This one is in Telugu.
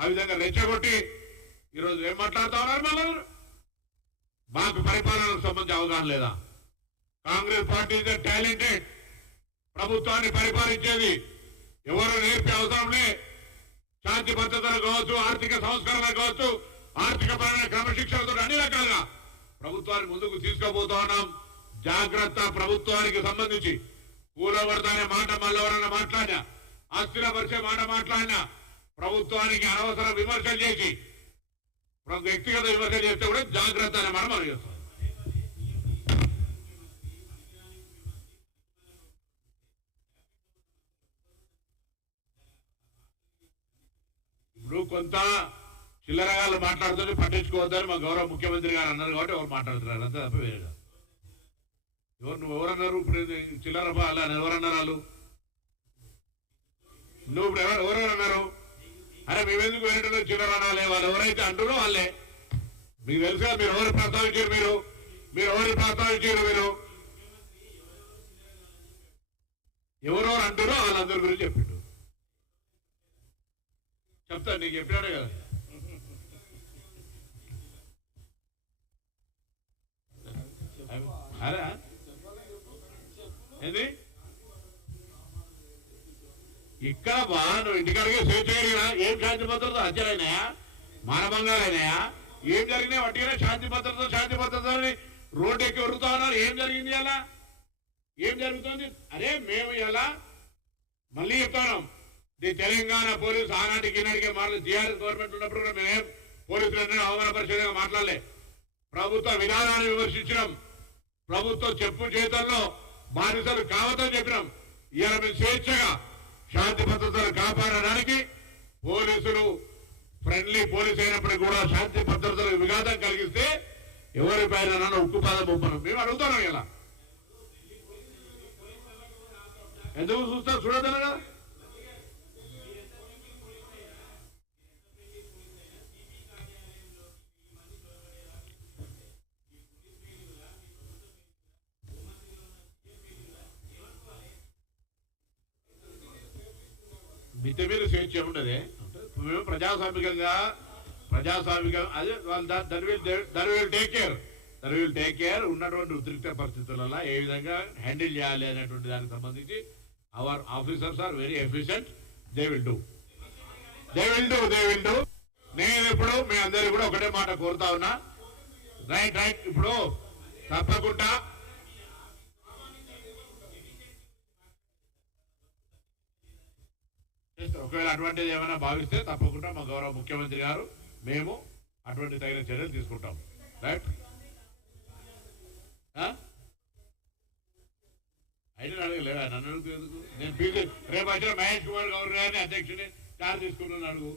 ఆ విధంగా రెచ్చగొట్టి ఈరోజు ఏం మాట్లాడుతా ఉన్నారు మళ్ళీ మాకు పరిపాలనకు సంబంధించి అవగాహన లేదా? Congress party is talented. ప్రభుత్వాన్ని పరిపాలించేది ఎవరు నేర్పే అవసరంలే. శాంతి భద్రతలు కావచ్చు, ఆర్థిక సంస్కరణ కావచ్చు, ఆర్థిక పరమైన క్రమశిక్షణతో అన్ని రకాలుగా ప్రభుత్వాన్ని ముందుకు తీసుకుపోతా ఉన్నాం. జాగ్రత్త. ప్రభుత్వానికి సంబంధించి కూలబడతానే మాట మళ్ళెవరన్నా మాట్లాడినా, అస్థిరపరిచే మాట మాట్లాడినా, ప్రభుత్వానికి అనవసర విమర్శలు చేసి వ్యక్తిగత విమర్శలు చేస్తే కూడా జాగ్రత్త అనే మాట మనం చేస్తాం. ఇప్పుడు కొంత చిల్లరగాళ్ళు మాట్లాడుతుంటే పట్టించుకోవద్దని మా గౌరవ ముఖ్యమంత్రి గారు అన్నారు కాబట్టి ఎవరు మాట్లాడుతున్నారు అంతే తప్ప వేరేగా. నువ్వు ఎవరన్నారు? ఇప్పుడు చిల్లర అలా ఎవరన్నారు? వాళ్ళు నువ్వు ఇప్పుడు ఎవరెవరు అన్నారు? అరే మేమెందుకు వేరేటో చిల్లర అనాలి? వాళ్ళు ఎవరైతే అంటారో వాళ్ళే. మీకు తెలుసు కదా మీరు ఎవరు ప్రస్తావించారు, మీరు ఎవరు ప్రస్తావించారు, మీరు ఎవరెవరు అంటారో వాళ్ళందరి గురించి చెప్పిండు. చెప్తాను, నీకు చెప్పినాడే కదా. అరే ఏంది ఇక్కడ బా నువ్వు ఇంటికాడికే స్వేచ్ఛ కలిగినా ఏం శాంతి భద్రత హత్యలైనాయా, మానభంగాలైనాయా, ఏం జరిగినాయి? వట్టిగానే శాంతి భద్రతని రోడ్డు ఎక్కి వరుకుతా ఉన్నారు. ఏం జరిగింది అలా? ఏం జరుగుతుంది? అరే మేము ఇలా మళ్ళీ చెప్తాను, ది తెలంగాణ పోలీసు ఆనాటికి ఈనాటికే మాటలు టీఆర్ఎస్ గవర్నమెంట్ ఉన్నప్పుడు కూడా మేమేం పోలీసులన్నీ అవమానపరిచేదిగా మాట్లాడలే. ప్రభుత్వ విధానాన్ని విమర్శించినాం. ప్రభుత్వ చెప్పు చేతల్లో బానిసలు కావద్దని చెప్పినాం. ఇవాళ మేము స్వేచ్ఛగా శాంతి భద్రతలు కాపాడడానికి పోలీసులు ఫ్రెండ్లీ పోలీసు అయినప్పటికీ కూడా శాంతి భద్రతలకు విఘాతం కలిగిస్తే ఎవరిపైన ఉక్కుపాదం పంపను మేము అడుగుతున్నాం. ఇలా ఎందుకు చూస్తా చూడదన కదా. మితి మీద స్వేచ్ఛ ఉండదే. మేము ప్రజాస్వామికంగా అదే దర్ విల్ టేక్ కేర్ ఉన్నటువంటి ఉద్రిక్త పరిస్థితులలో ఏ విధంగా హ్యాండిల్ చేయాలి అనేటువంటి దానికి సంబంధించి our officers are very efficient. They will do. నేను ఇప్పుడు మీ అందరికీ కూడా ఒకటే మాట కోరుతా ఉన్నా. రైట్ ఇప్పుడు తప్పకుండా ఒకవేళ అటువంటిది ఏమైనా భావిస్తే తప్పకుండా మా గౌరవ ముఖ్యమంత్రి గారు మేము అటువంటి తగిన చర్యలు తీసుకుంటాం. రైట్ అయితే అడగలేదా? నన్ను అడుగుతూ ఎందుకు? నేను రేపు వచ్చిన మహేష్ కుమార్ గౌరవ్ గారిని అధ్యక్షుని చార్జ్ తీసుకున్నాను అడుగు.